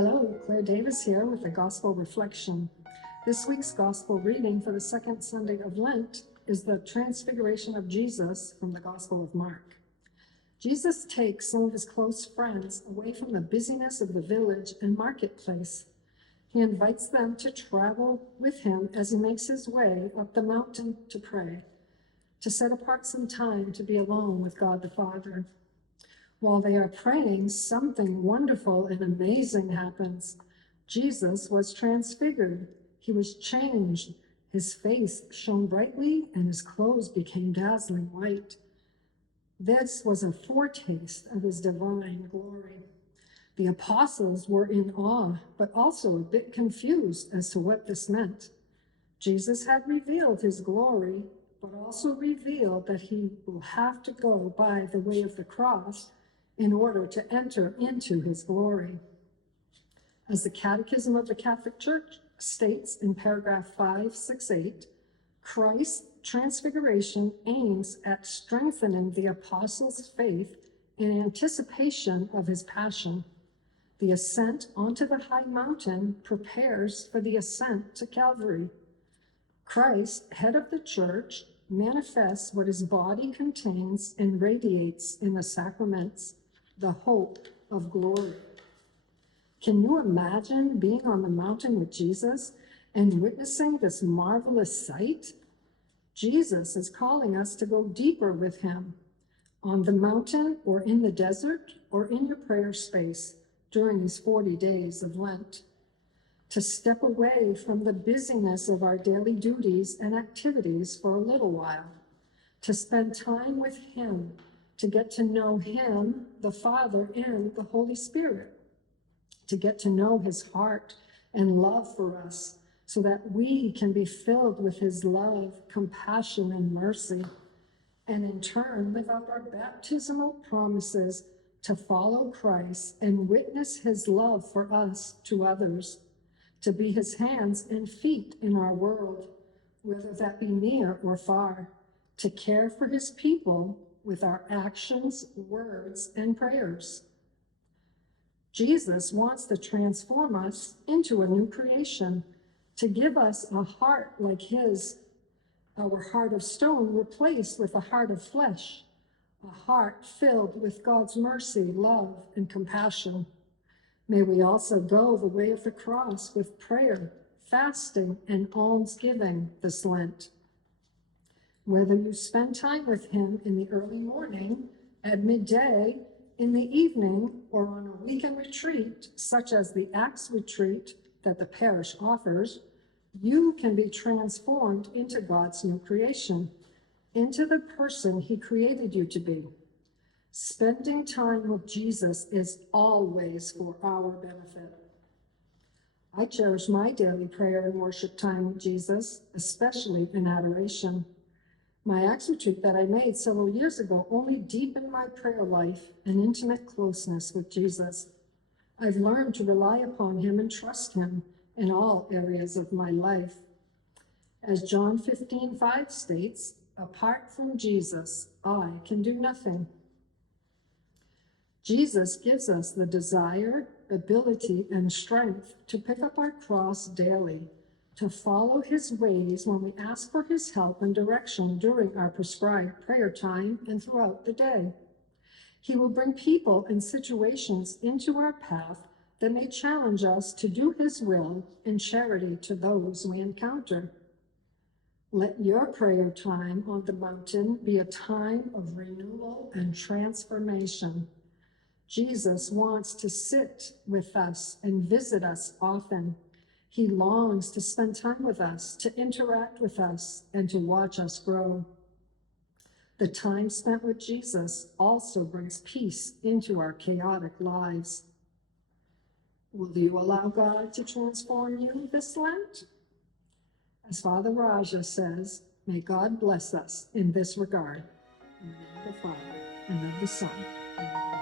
Hello, Claire Davis here with the Gospel Reflection. This week's Gospel reading for the second Sunday of Lent is the Transfiguration of Jesus from the Gospel of Mark. Jesus takes some of his close friends away from the busyness of the village and marketplace. He invites them to travel with him as he makes his way up the mountain to pray, to set apart some time to be alone with God the Father. While they are praying, something wonderful and amazing happens. Jesus was transfigured. He was changed. His face shone brightly and his clothes became dazzling white. This was a foretaste of his divine glory. The apostles were in awe, but also a bit confused as to what this meant. Jesus had revealed his glory, but also revealed that he will have to go by the way of the cross in order to enter into his glory. As the Catechism of the Catholic Church states in paragraph 568, Christ's transfiguration aims at strengthening the apostles' faith in anticipation of his passion. The ascent onto the high mountain prepares for the ascent to Calvary. Christ, head of the church, manifests what his body contains and radiates in the sacraments, the hope of glory. Can you imagine being on the mountain with Jesus and witnessing this marvelous sight? Jesus is calling us to go deeper with him on the mountain or in the desert or in your prayer space during these 40 days of Lent, to step away from the busyness of our daily duties and activities for a little while, to spend time with him, to get to know him, the Father, and the Holy Spirit, to get to know his heart and love for us so that we can be filled with his love, compassion, and mercy, and in turn live out our baptismal promises to follow Christ and witness his love for us to others, to be his hands and feet in our world, whether that be near or far, to care for his people with our actions, words, and prayers. Jesus wants to transform us into a new creation, to give us a heart like his, our heart of stone replaced with a heart of flesh, a heart filled with God's mercy, love, and compassion. May we also go the way of the cross with prayer, fasting, and almsgiving this Lent. Whether you spend time with him in the early morning, at midday, in the evening, or on a weekend retreat, such as the Acts retreat that the parish offers, you can be transformed into God's new creation, into the person he created you to be. Spending time with Jesus is always for our benefit. I cherish my daily prayer and worship time with Jesus, especially in adoration. My Acts retreat that I made several years ago only deepened my prayer life and intimate closeness with Jesus. I've learned to rely upon him and trust him in all areas of my life. As John 15:5 states, apart from Jesus, I can do nothing. Jesus gives us the desire, ability, and strength to pick up our cross daily, to follow his ways when we ask for his help and direction during our prescribed prayer time and throughout the day. He will bring people and situations into our path that may challenge us to do his will in charity to those we encounter. Let your prayer time on the mountain be a time of renewal and transformation. Jesus wants to sit with us and visit us often. He longs to spend time with us, to interact with us, and to watch us grow. The time spent with Jesus also brings peace into our chaotic lives. Will you allow God to transform you this Lent? As Father Raja says, may God bless us in this regard. In the name of the Father, and of the Son, and of the